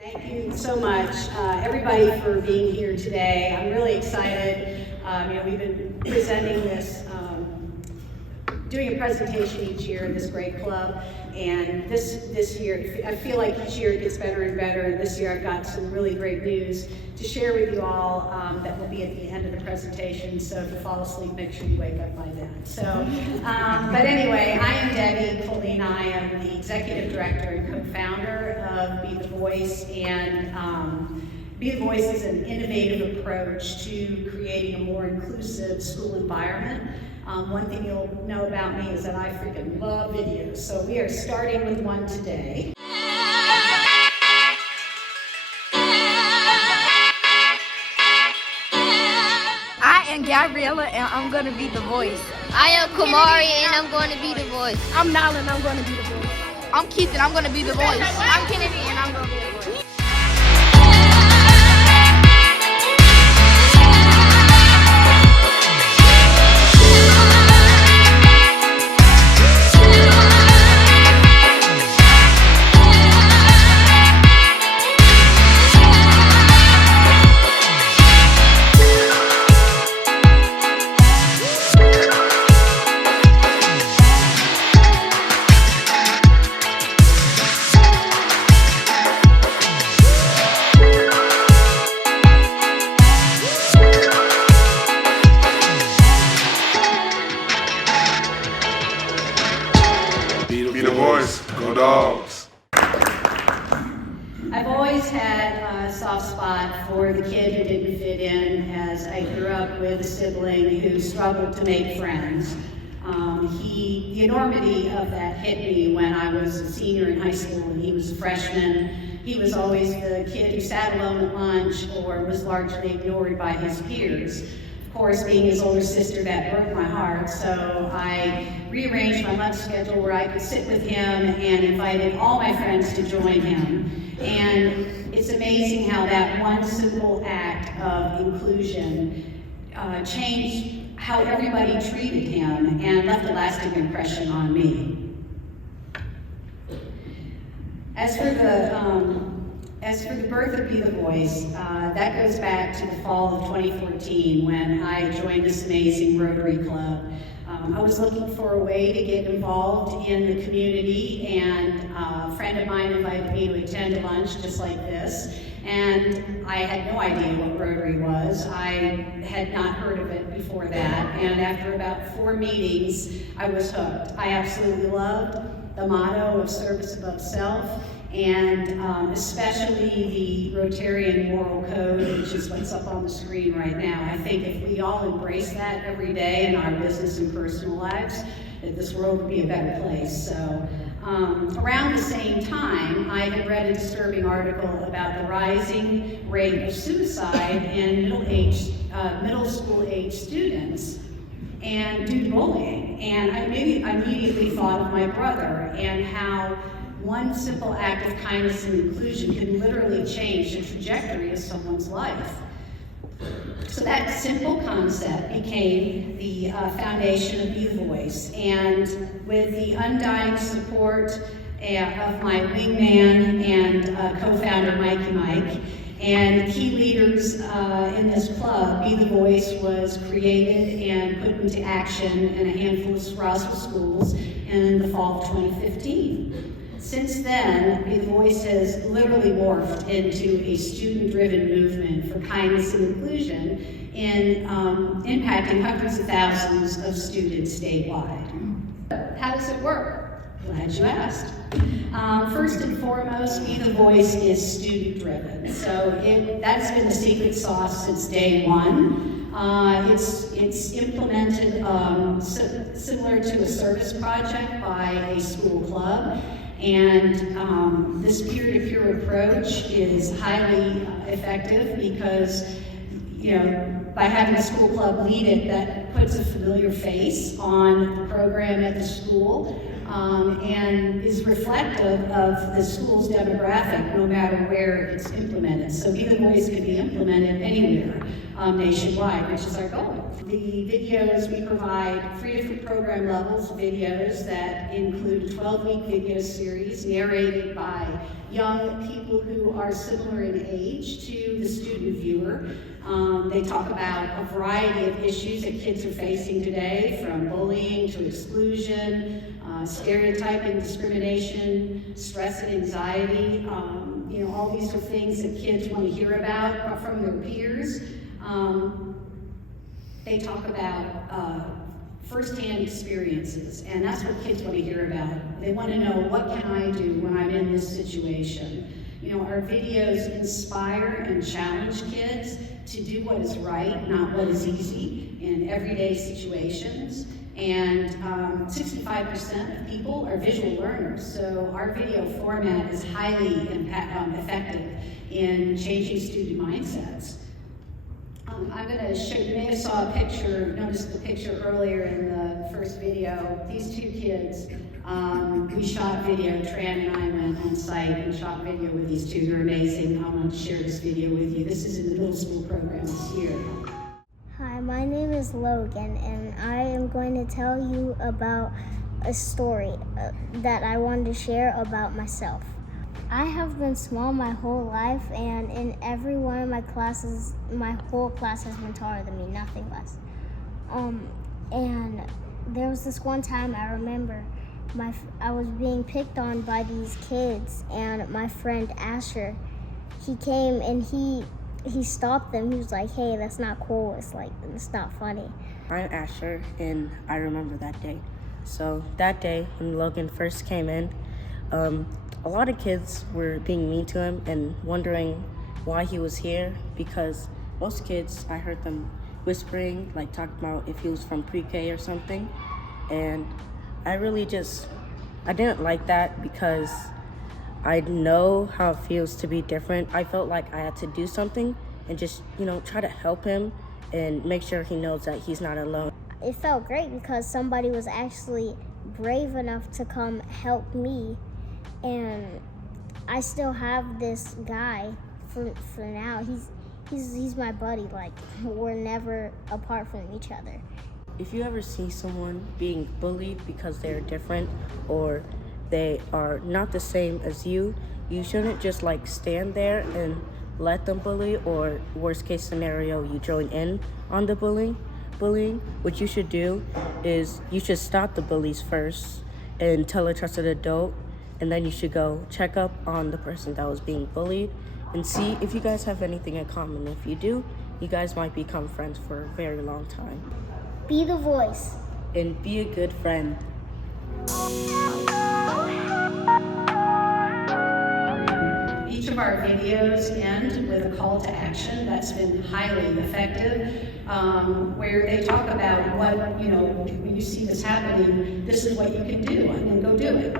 Thank you so much, everybody, for being here today. I'm really excited. We've been presenting this, doing a presentation each year in this great club, and this year, I feel like each year it gets better and better, and this year I've got some really great news to share with you all that will be at the end of the presentation, so if you fall asleep, make sure you wake up by then. But anyway, I am Debbie Cwalina. I am the Executive Director and co-founder of Be the Voice, and Be the Voice is an innovative approach to creating a more inclusive school environment. One thing you'll know about me is that I freaking love videos, so we are starting with one today. I am Gabriella, and I'm going to be the voice. I am Kamari, and I'm going to be the voice. I'm Nala, and I'm going to be the voice. I'm Keith, and I'm going to be the voice. I'm Kennedy, and I'm going to be the voice. Be the voice, go dogs. I've always had a soft spot for the kid who didn't fit in, as I grew up with a sibling who struggled to make friends. The enormity of that hit me when I was a senior in high school and he was a freshman. He was always the kid who sat alone at lunch or was largely ignored by his peers. Of course, being his older sister, that broke my heart, so I rearranged my lunch schedule where I could sit with him and invited all my friends to join him. And it's amazing how that one simple act of inclusion changed how everybody treated him and left a lasting impression on me. As for the birth of Be the Voice, that goes back to the fall of 2014 when I joined this amazing Rotary Club. I was looking for a way to get involved in the community, and a friend of mine invited me to attend a lunch just like this, and I had no idea what Rotary was. I had not heard of it before that, and after about 4 meetings, I was hooked. I absolutely loved the motto of service above self, and especially the Rotarian moral code, which is what's up on the screen right now. I think if we all embrace that every day in our business and personal lives, that this world would be a better place. So around the same time, I had read a disturbing article about the rising rate of suicide in middle school age students and due to bullying. And I immediately thought of my brother and how one simple act of kindness and inclusion can literally change the trajectory of someone's life. So that simple concept became the foundation of Be the Voice. And with the undying support of my wingman and co-founder Mikey Mike, and key leaders in this club, Be the Voice was created and put into action in a handful of Roswell schools in the fall of 2015. Since then, Be the Voice has literally morphed into a student-driven movement for kindness and inclusion in impacting hundreds of thousands of students statewide. How does it work? Glad you asked. First and foremost, Be the Voice is student-driven. So that's been the secret sauce since day one. It's implemented similar to a service project by a school club. And this peer-to-peer approach is highly effective because, by having a school club lead it, that puts a familiar face on the program at the school. and is reflective of the school's demographic, no matter where it's implemented. So Be the Voice can be implemented anywhere nationwide, which is our goal. The videos, we provide 3 different program levels, videos that include a 12-week video series narrated by young people who are similar in age to the student viewer. They talk about a variety of issues that kids are facing today, from bullying to exclusion, stereotyping, discrimination, stress and anxiety. All these are things that kids want to hear about from their peers. They talk about firsthand experiences, and that's what kids want to hear about. They want to know, what can I do when I'm in this situation? Our videos inspire and challenge kids to do what is right, not what is easy, in everyday situations. And 65% of people are visual learners, so our video format is highly effective in changing student mindsets. I'm going to show you, may have saw a picture, noticed the picture earlier in the first video. These 2 kids, we shot video, Tran and I went on site and shot video with these 2. They're amazing. I want to share this video with you. This is in the middle school program this year. Hi, my name is Logan, and I am going to tell you about a story that I wanted to share about myself. I have been small my whole life, and in every one of my classes, my whole class has been taller than me, nothing less. And there was this one time I remember I was being picked on by these kids, and my friend Asher, he came and he stopped them. He was like, "Hey, that's not cool. It's not funny." I'm Asher, and I remember that day. So that day, when Logan first came in, a lot of kids were being mean to him and wondering why he was here, because most kids, I heard them whispering, like talking about if he was from pre-K or something. And I didn't like that, because I know how it feels to be different. I felt like I had to do something and just, try to help him and make sure he knows that he's not alone. It felt great because somebody was actually brave enough to come help me, and I still have this guy for now. He's my buddy. Like, we're never apart from each other. If you ever see someone being bullied because they're different or they are not the same as you, you shouldn't just stand there and let them bully, or worst case scenario, you join in on the bullying. What you should do is you should stop the bullies first and tell a trusted adult, and then you should go check up on the person that was being bullied and see if you guys have anything in common. If you do, you guys might become friends for a very long time. Be the voice. And be a good friend. Each of our videos end with a call to action that's been highly effective, where they talk about when you see this happening, this is what you can do, and go do it.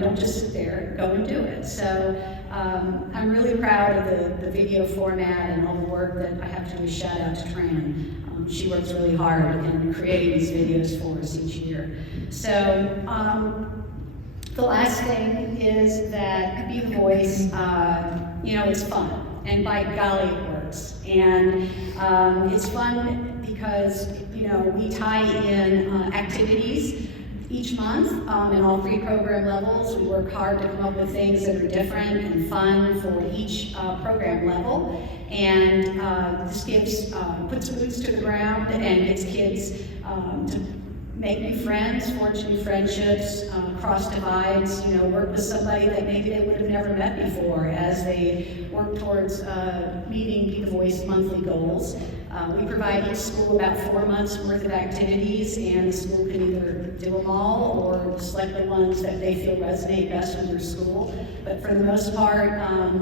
Don't just sit there, go and do it. So I'm really proud of the video format and all the work that I have to do. Shout out to Tran. She works really hard in creating these videos for us each year. So the last thing is that Be the Voice, it's fun, and by golly, it works. And it's fun because, we tie in activities each month in all 3 program levels. We work hard to come up with things that are different and fun for each program level. And this puts boots to the ground and gets kids to make new friends, forge new friendships, cross divides, work with somebody that maybe they would have never met before as they work towards meeting Be the Voice monthly goals. We provide each school about 4 months worth of activities, and the school can either do them all or select the ones that they feel resonate best with their school. But for the most part,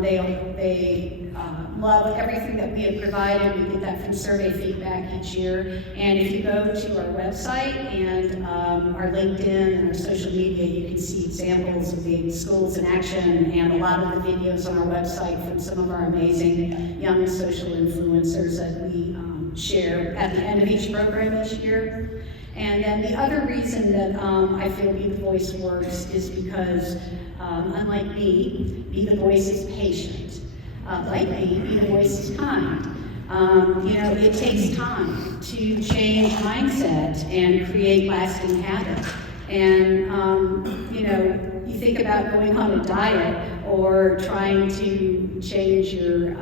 they love everything that we have provided. We get that from survey feedback each year. And if you go to our website and our LinkedIn and our social media, you can see examples of the schools in action and a lot of the videos on our website from some of our amazing young social influencers that we share at the end of each program each year. And then the other reason that I feel Be the Voice works is because, unlike me, Be the Voice is patient. Like me, Be the Voice is kind. It takes time to change mindset and create lasting habits. And, you think about going on a diet or trying to change your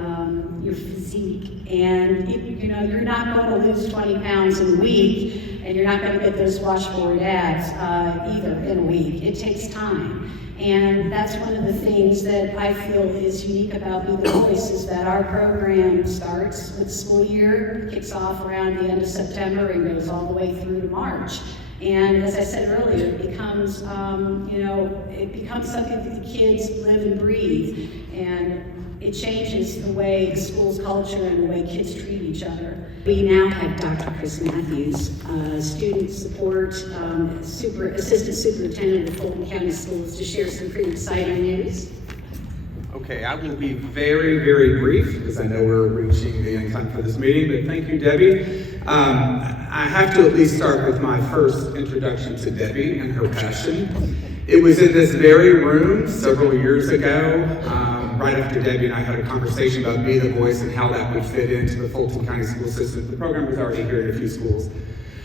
physique, and you're not going to lose 20 pounds in a week, and you're not going to get those washboard abs either in a week. It takes time. And that's one of the things that I feel is unique about Be the Voice, is that our program starts with school year, kicks off around the end of September and goes all the way through to March. And as I said earlier, it becomes something that the kids live and breathe, and it changes the way the school's culture and the way kids treat each other. We now have Dr. Chris Matthews, student support, assistant superintendent of Fulton County Schools, to share some pretty exciting news. Okay, I will be very, very brief because I know we're reaching the end time for this meeting, but thank you, Debbie. I have to at least start with my first introduction to Debbie and her passion. It was in this very room several years ago, right after Debbie and I had a conversation about Be the Voice and how that would fit into the Fulton County school system. The program was already here in a few schools.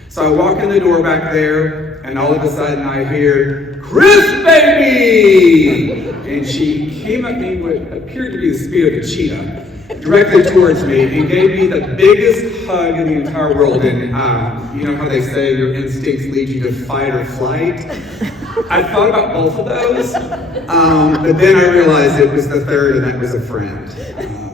So I walk in the door back there, and all of a sudden I hear, "Chris, baby!" And she came at me with what appeared to be the speed of a cheetah, directly towards me, and gave me the biggest hug in the entire world. And you know how they say your instincts lead you to fight or flight? I thought about both of those, but then I realized it was the third, and that was a friend.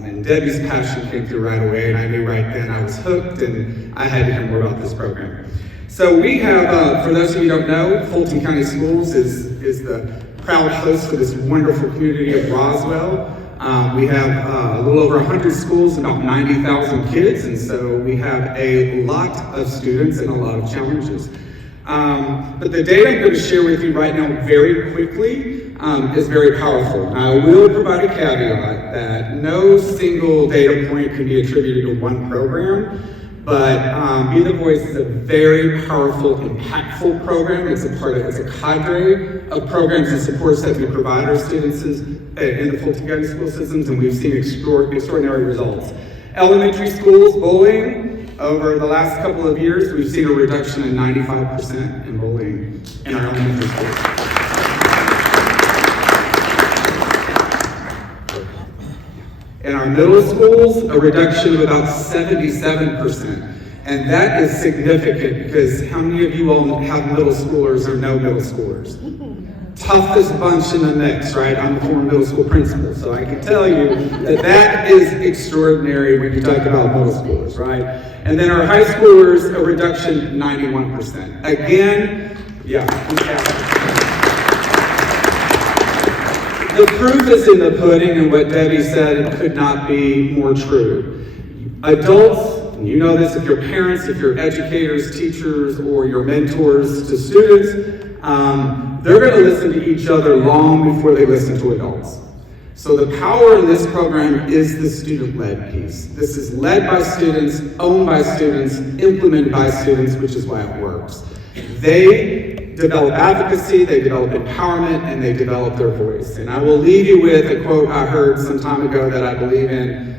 And Debbie's passion came through right away, and I knew right then I was hooked, and I had to hear more about this program. So we have, for those of you who don't know, Fulton County Schools is the proud host for this wonderful community of Roswell. We have a little over 100 schools, about 90,000 kids, and so we have a lot of students and a lot of challenges. But the data I'm going to share with you right now very quickly is very powerful. Now, I will provide a caveat that no single data point can be attributed to one program, but Be the Voice is a very powerful, impactful program. It's a cadre of programs and supports that we provide our students in the Fulton County school systems, and we've seen extraordinary results. Elementary schools, bullying, over the last couple of years, we've seen a reduction in 95% in bullying in our elementary schools. In our middle schools, a reduction of about 77%. And that is significant because how many of you all have middle schoolers or know middle schoolers? Toughest bunch in the mix, right? I'm the former middle school principal, so I can tell you that is extraordinary when you talk about middle schoolers, right? And then our high schoolers, a reduction 91%. Again, the proof is in the pudding, and what Debbie said could not be more true. Adults, and you know this, if you're parents, if you're educators, teachers, or your mentors to students, they're going to listen to each other long before they listen to adults. So the power in this program is the student-led piece. This is led by students, owned by students, implemented by students, which is why it works. They develop advocacy, they develop empowerment, and they develop their voice. And I will leave you with a quote I heard some time ago that I believe in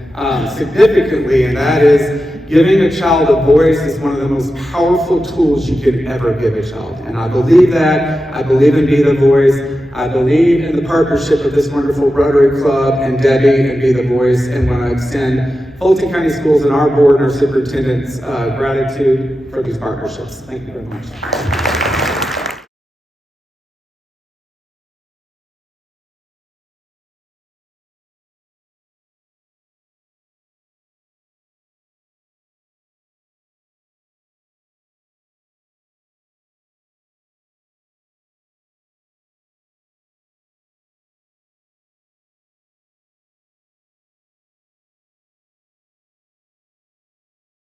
significantly, and that is, giving a child a voice is one of the most powerful tools you can ever give a child. And I believe that. I believe in Be the Voice. I believe in the partnership of this wonderful Rotary Club and Debbie and Be the Voice. And want to extend Fulton County Schools and our board and our superintendents gratitude for these partnerships. Thank you very much.